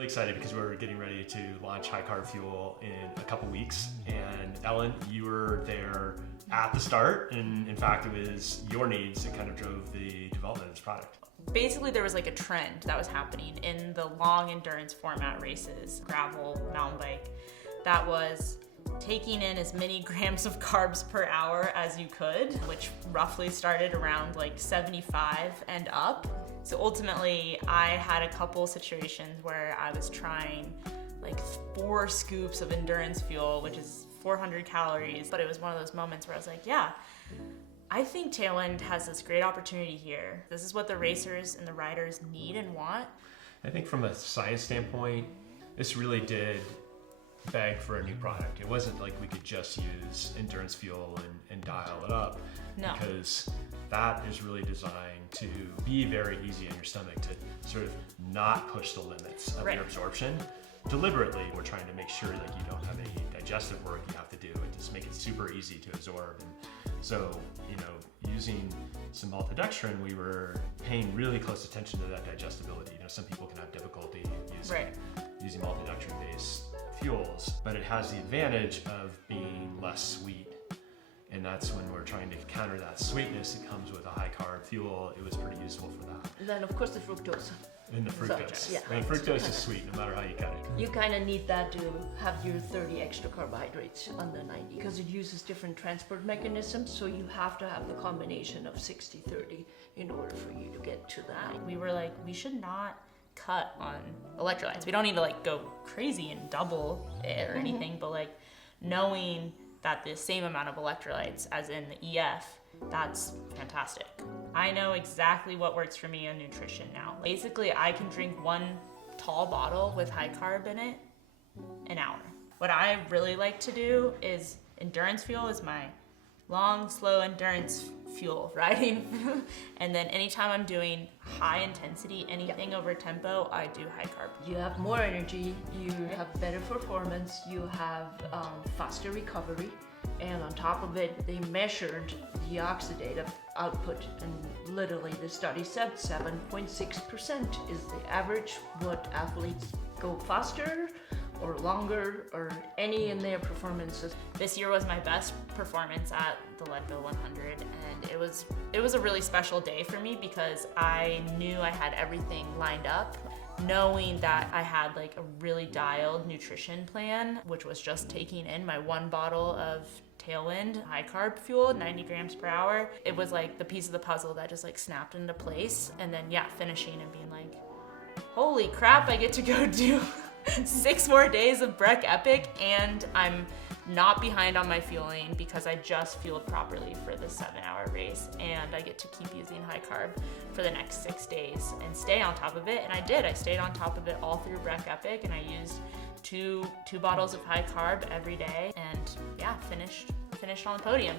really excited because we're getting ready to launch High Carb Fuel in a couple weeks. And Ellen, you were there at the start, and in fact, it was your needs that kind of drove the development of this product. Basically, there was like a trend that was happening in the long endurance format races, gravel, mountain bike, that was taking in as many grams of carbs per hour as you could, which roughly started around like 75 and up. So ultimately, I had a couple situations where I was trying like 4 scoops of endurance fuel, which is 400 calories, but it was one of those moments where I was like, yeah, I think Tailwind has this great opportunity here. This is what the racers and the riders need and want. I think from a science standpoint, this really did beg for a new product. It wasn't like we could just use endurance fuel and dial it up. No. Because that is really designed to be very easy on your stomach, to sort of not push the limits of Right. your absorption. Deliberately, we're trying to make sure that you don't have any digestive work you have to do and just make it super easy to absorb. And so, using some maltodextrin, we were paying really close attention to that digestibility. Some people can have difficulty using maltodextrin-based fuels, but it has the advantage of being less sweet. And that's when we're trying to counter that sweetness that comes with a high carb fuel. It was pretty useful for that. And then of course the fructose. And the fructose. Yeah. And fructose is sweet no matter how you cut it. You kind of need that to have your 30 extra carbohydrates on the 90 because it uses different transport mechanisms. So you have to have the combination of 60-30 in order for you to get to that. We were like, we should not cut on electrolytes. We don't need to like go crazy and double it or anything, but like knowing that the same amount of electrolytes as in the EF, that's fantastic. I know exactly what works for me on nutrition now. Basically, I can drink 1 tall bottle with high carb in it an hour. What I really like to do is endurance fuel is my long, slow endurance fuel riding. And then anytime I'm doing high intensity, anything over tempo, I do high carb. You have more energy, you have better performance, you have faster recovery, and on top of it, they measured the oxidative output, and literally the study said 7.6% is the average what athletes go faster or longer or any in their performances. This year was my best performance at the Leadville 100, and it was a really special day for me because I knew I had everything lined up, knowing that I had like a really dialed nutrition plan, which was just taking in my 1 bottle of Tailwind high carb fuel, 90 grams per hour. It was like the piece of the puzzle that just like snapped into place, and then finishing and being like, holy crap, I get to go do 6 more days of Breck Epic, and I'm not behind on my fueling because I just fueled properly for the 7-hour race, and I get to keep using high carb for the next 6 days and stay on top of it. And I did. I stayed on top of it all through Breck Epic, and I used two bottles of high carb every day, and finished on the podium.